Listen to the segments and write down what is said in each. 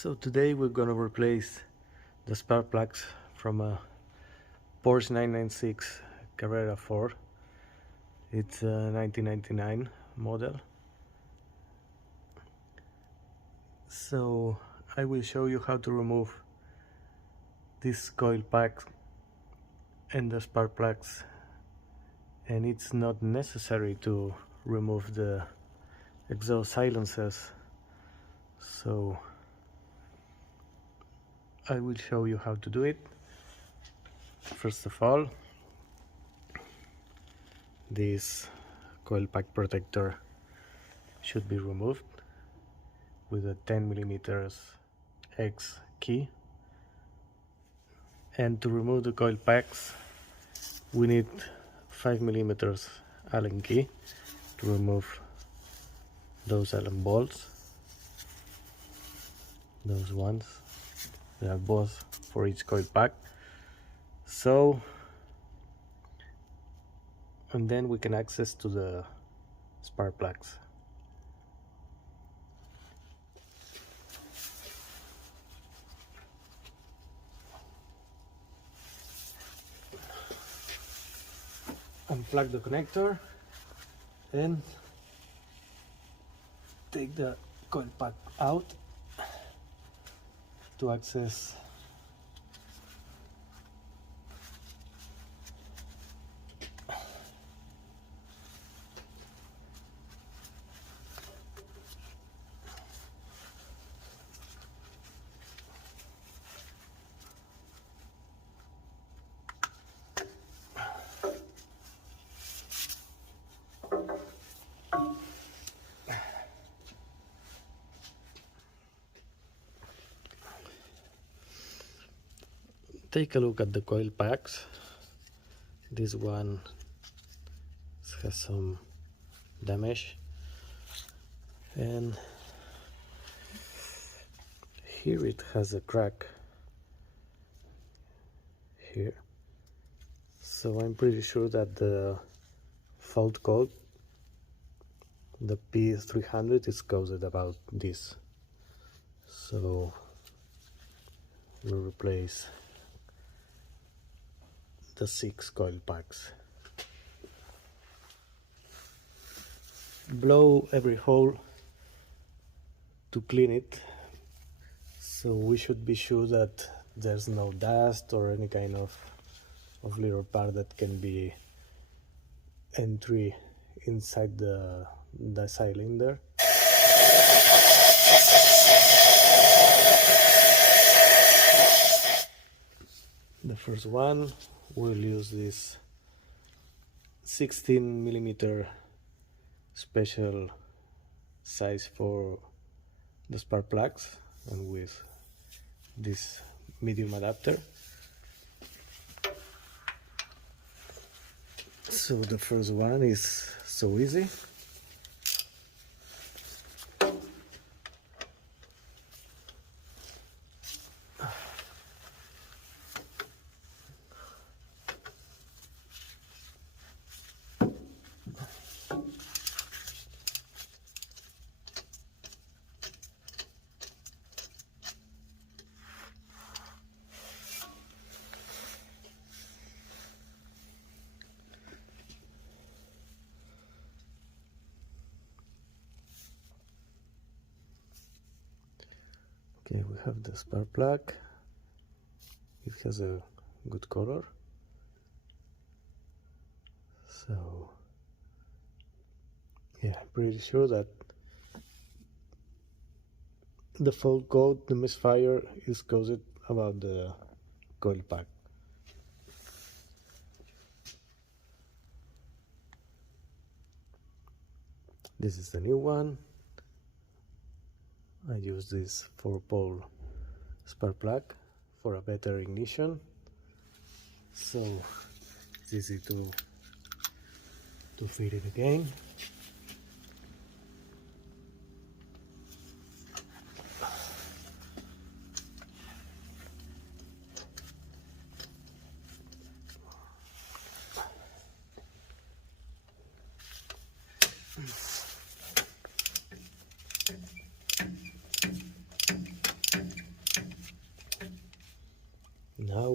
So today we're gonna replace the spark plugs from a Porsche 996 Carrera 4. It's a 1999 model. So I will show you how to remove this coil pack and the spark plugs, and it's not necessary to remove the exhaust silencers. So I will show you how to do it. First of all, this coil pack protector should be removed with a 10mm X key. And to remove the coil packs, we need 5mm Allen key to remove those Allen bolts. Those ones, they are both for each coil pack. So, and then we can access to the spark plugs. Unplug the connector and take the coil pack out to access take a look at the coil packs. This one has some damage, and here it has a crack here. So I'm pretty sure that the fault code, the P300, is coded about this. So we'll replace the 6 coil packs. Blow every hole to clean it, so we should be sure that there's no dust or any kind of little part that can be entry inside the cylinder. The first one, we'll use this 16mm special size for the spark plugs, and with this medium adapter. So the first one is so easy. Okay, we have the spark plug. It has a good color. So, yeah, I'm pretty sure that the fault code, the misfire, is caused about the coil pack. This is the new one. I use this 4-pole spark plug for a better ignition, so it's easy to fit it again.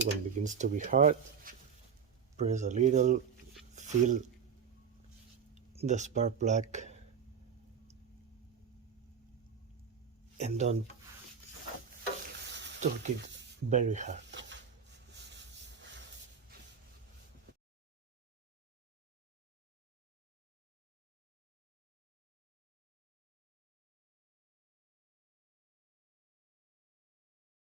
when it begins to be hard, press a little, feel the spark plug, and don't torque it very hard.